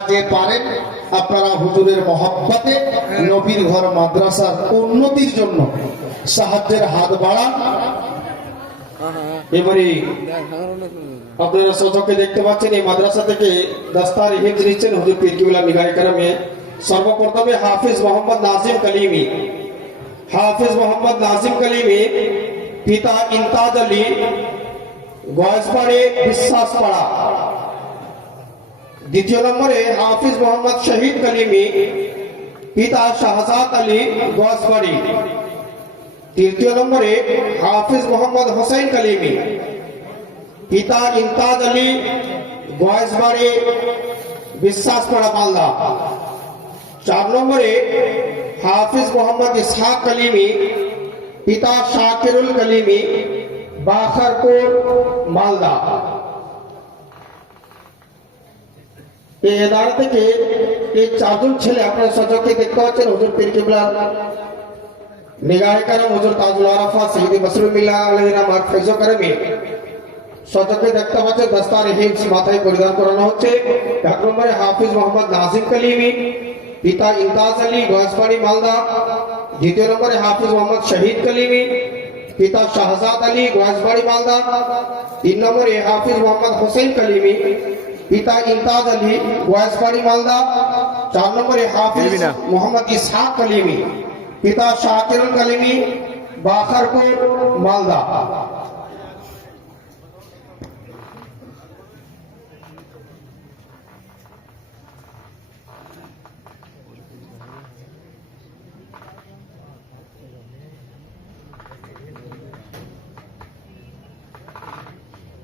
যে পারেন আপনারা হুজুরের মহব্বতে নবীর ঘর মাদ্রাসার উন্নতির জন্য সাহায্যের হাত বাড়ান। এবারে আপনারা সচক্ষে দেখতে পাচ্ছেন এই মাদ্রাসা থেকে দস্তার হিফজ নিচ্ছেন হুজুর পীর কিবলা নিগাহে কেরামে। সর্বপ্রথমে হাফিজ মোহাম্মদ নাজিম কলিমি, হাফিজ মোহাম্মদ নাজিম কলিমি, পিতা ইমতাজ আলী, গয়েশপাড়ে বিশ্বাসপাড়া। দ্বিতীয় নম্বরে হাফিজ মোহাম্মদ শহীদ কলিমি, পিতা শাহজাদ আলী, গয়েশবাড়ি। তৃতীয় নম্বরে হাফিজ মোহাম্মদ হোসেন কলিমি, পিতা ইমতাজ আলী, গয়েশবাড়ি, বিশ্বাসপাড়া, মালদা। চার নম্বরে হাফিজ মোহাম্মদ ইসহাক কলিমি, পিতা শাকিরুল কলিমি, বাখরপুর, মালদা। এই এদারা থেকে এই চারজন ছেলে আপনারা সচক্ষে দেখতে পাচ্ছেন হুজুর পীর কিবলা নিগাহে কেরাম হুজুর তাজুল আরাফা সৈয়দ বসরুল মিল্লাহ আলাইহির রহমাত ফয়জো কেরামে সচক্ষে দেখতে পাচ্ছেন দস্তার হিফজ মাথায় পরিধান করানো হচ্ছে। এক নম্বরে হাফিজ মোহাম্মদ নাজিম কলিমি, পিতা ইমতাজ আলী, গয়েশবাড়ি, মালদা। দ্বিতীয় নম্বরে হাফিজ মোহাম্মদ শহীদ কলিমি, পিতা শাহজাদ আলী, গয়েশবাড়ি, মালদা। তিন নম্বরে হাফিজ মোহাম্মদ হোসেন কলিমি, পিতা ইমতাজ আলী, গয়েশবাড়ি, মালদা। চার নম্বরে হাফিজ মোহাম্মদ ইসহাক কলিমি, পিতা শাকিরুল কলিমি, বাখরপুর, মালদা।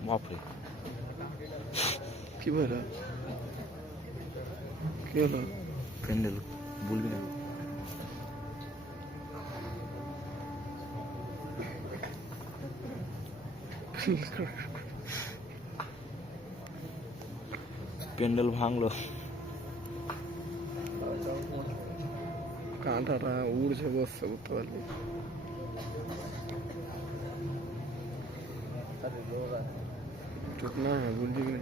বাপরে কি বলো, কি হলো? প্যান্ডেল বলবি না। প্যান্ডেল ভাঙলো, কাঁটাটা উড়ছে, বসছে, বুঝতে পারলি? না বুঝলি না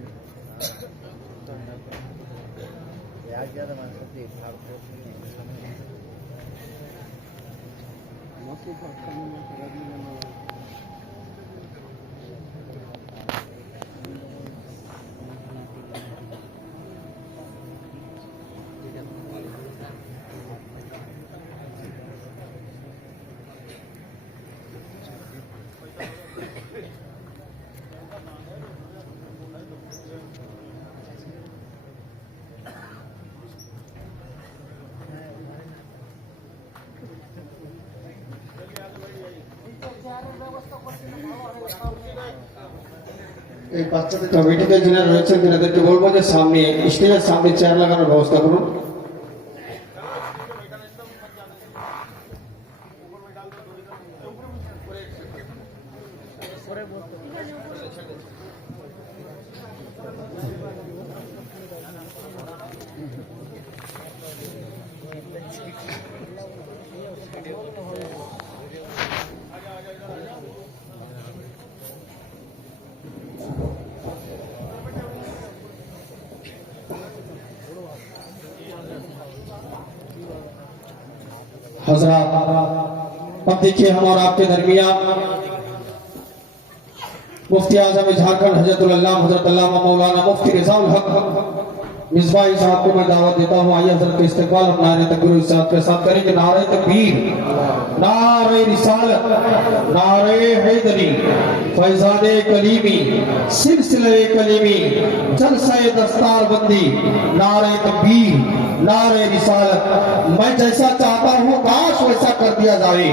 এই বাচ্চাদের কমিটিতে যারা রয়েছেন তাদেরকে বলবো যে সামনে স্টেজের সামনে চেয়ার লাগানোর ব্যবস্থা করুন। हज़रात, अब देखिए हम और आपके दरमियान मुफ्ती आज़म झारखंड हज़रतुल अल्लामा हज़रत अल्लामा मौलाना मुफ्ती रिज़ाउल हक मिसबाही साहब को मैं दावत देता हूँ। आइए हज़रत के इस्तकबाल और नारे तकबीर साहब के साथ करेंगे। नारे तकबीर, नारे रिसालत, नारे हैदरी, फैज़ाने कलीमी, सिलसिले कलीमी, जलसे दस्तार बंदी, नारे तकबीर, नारे रिसालत। मैं जैसा चाहता हूँ काश वैसा कर दिया जाए।